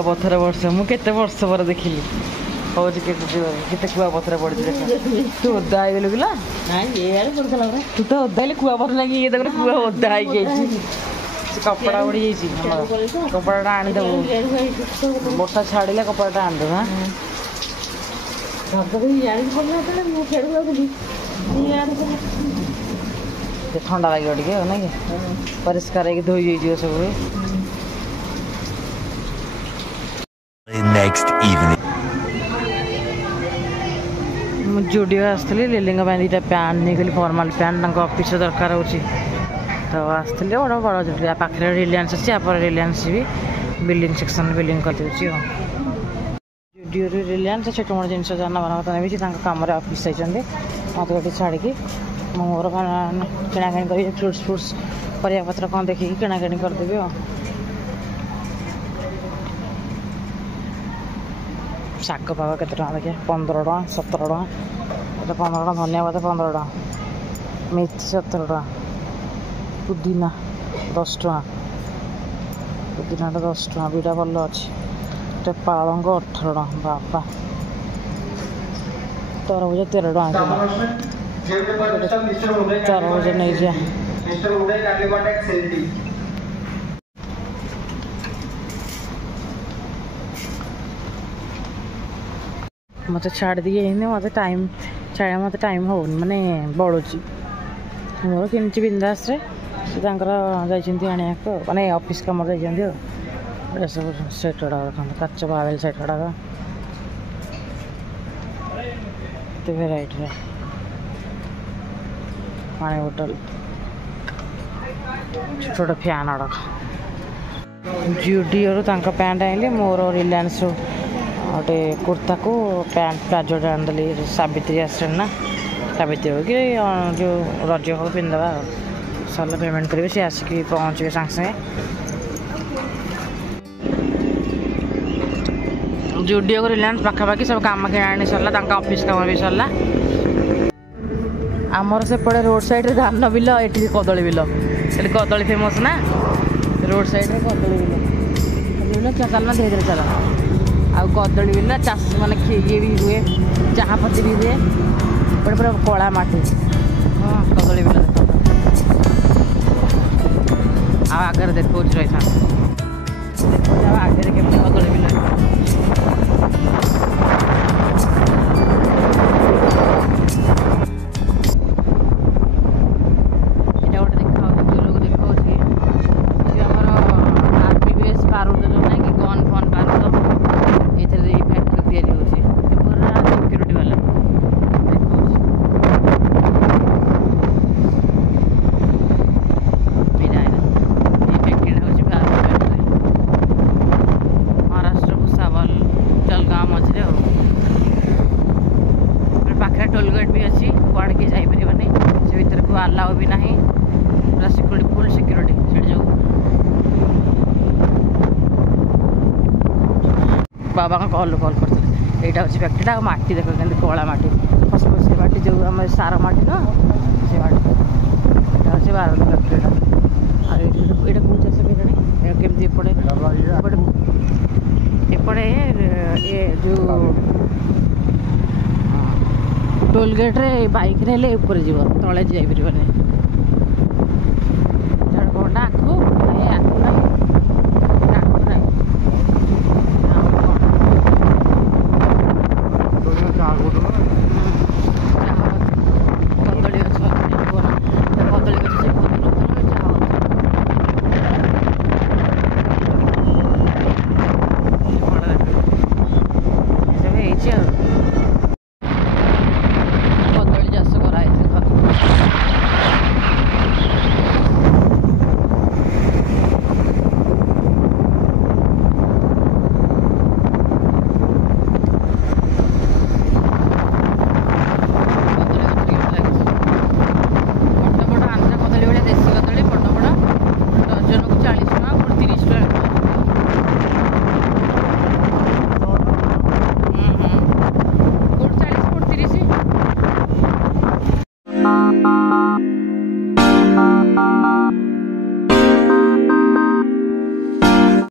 कुआपथर वर्ष मु केते वर्ष पर देखिली हूँ केते कुआपथर पड़ी देख तू ओदा हो गलु किला तू तो ओदा कुआपथर लगी ये देखो कुआ ओदा हो कपड़ा उड़ी कपड़ा आनीदेव बर्षा छाड़े कपड़ा आनीदेव हाँ ठंडा लगे टे ना कि परिष्कार धोई जाइए सब जुडियो आसती लिली दुटा पैंट नहीं गली फर्माल पैंट ऑफिस दरकार हो तो आसती बड़ बड़ जुडियो पाखे रिलायंस अच्छी आप रिलायंस भी बिल्डिंग सेक्शन बिल्डिंग कर जुडियो रिलायंस छोट मोट जिन जाना बना नहीं कम ऑफिस जाइए मत गोटे छाड़ी मोर किणाकिणी कर फ्रुट्स फ्रुट्स परिया पत्र कौन देखिए किणाकिणी करदेवी शाग पाग के देखिए 15 टका 17 टका 15 टका धनिया पत्ता 15 टका मेथी 17 टका पुदीना 10 टका पुदीना 10 टका बीटा भल अच्छे पालंग 18 टका बाबा तरबुज 13 टका तरबुज नहीं जा मत छाड़ दिए मत टाइम छाड़ा मत टाइम हो माने बढ़ुची मोर कि बिंदास आने माने ऑफिस कम सब सेट गुड़ा काच बावेल सेट गुड़ा भेराइटी पानी बोतल छोट छोट फैन गुड़ाक जुडियो पैंट आइली मोर रिलायंस गोटे कुर्ता को पैंट प्लाजो आनीदेली सावित्री आस ना सावित्री हो कि जो रज हो पिंधवा सरला पेमेंट करेंगे सी आसिक पहुँचे सागे सागे जुडियो को रिलायंस पाखापाखि सब कम किणी सरला ऑफिस कम भी सरला आमर सेपटे रोड साइड धान बिल ये कदली बिल ये कदली फेमस ना रोड साइड कदली बिल चलना धीरे धीरे चल आ कदली बिल चाष माने ये भी हुए चाहपत्ती भी हुए बड़े पूरा कला माटी हाँ कदली बिल देख आगे देखो रही देखो आगे केमती कदली बिल टोलगेट भी अच्छी कौड़ के जापर से भर को आलाउ भी ना पूरा सिक्योरिटी फुल सिक्योरिटी से जो बाबा कल कल करते यहाँ हूँ फैक्ट्रीटा माटी देख के कला माटी फसफस माटी जो आम सार माटी ना से माटी यहाँ हूँ बारंदा फैक्ट्रीटा यहाँ कौन चाष केमती एपटे एपटे ये जो टोल गेट रे बाइक रे ऊपर जीव तले जापर